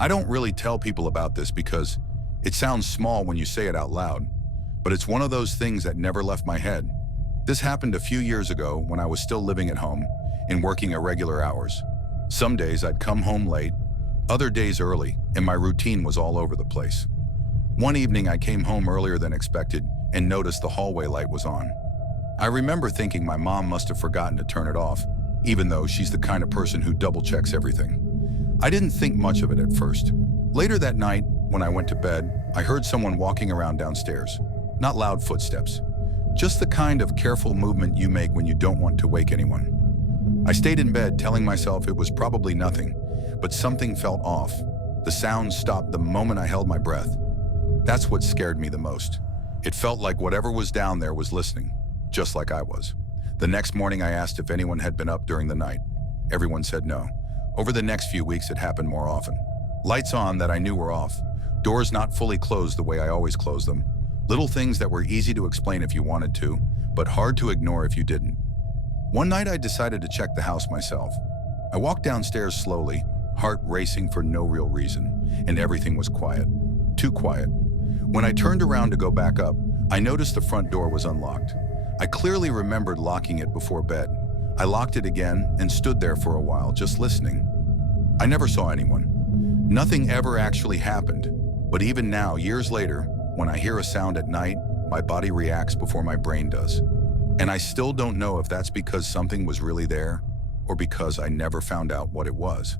I don't really tell people about this because it sounds small when you say it out loud, but it's one of those things that never left my head. This happened a few years ago when I was still living at home and working irregular hours. Some days I'd come home late, other days early, and my routine was all over the place. One evening I came home earlier than expected and noticed the hallway light was on. I remember thinking my mom must have forgotten to turn it off, even though she's the kind of person who double-checks everything. I didn't think much of it at first. Later that night, when I went to bed, I heard someone walking around downstairs. Not loud footsteps, just the kind of careful movement you make when you don't want to wake anyone. I stayed in bed telling myself it was probably nothing, but something felt off. The sound stopped the moment I held my breath. That's what scared me the most. It felt like whatever was down there was listening, just like I was. The next morning I asked if anyone had been up during the night. Everyone said no. Over the next few weeks it happened more often. Lights on that I knew were off. Doors not fully closed the way I always close them. Little things that were easy to explain if you wanted to, but hard to ignore if you didn't. One night I decided to check the house myself. I walked downstairs slowly, heart racing for no real reason, and everything was quiet. Too quiet. When I turned around to go back up, I noticed the front door was unlocked. I clearly remembered locking it before bed. I locked it again and stood there for a while, just listening. I never saw anyone. Nothing ever actually happened, but even now, years later, when I hear a sound at night, my body reacts before my brain does. And I still don't know if that's because something was really there or because I never found out what it was.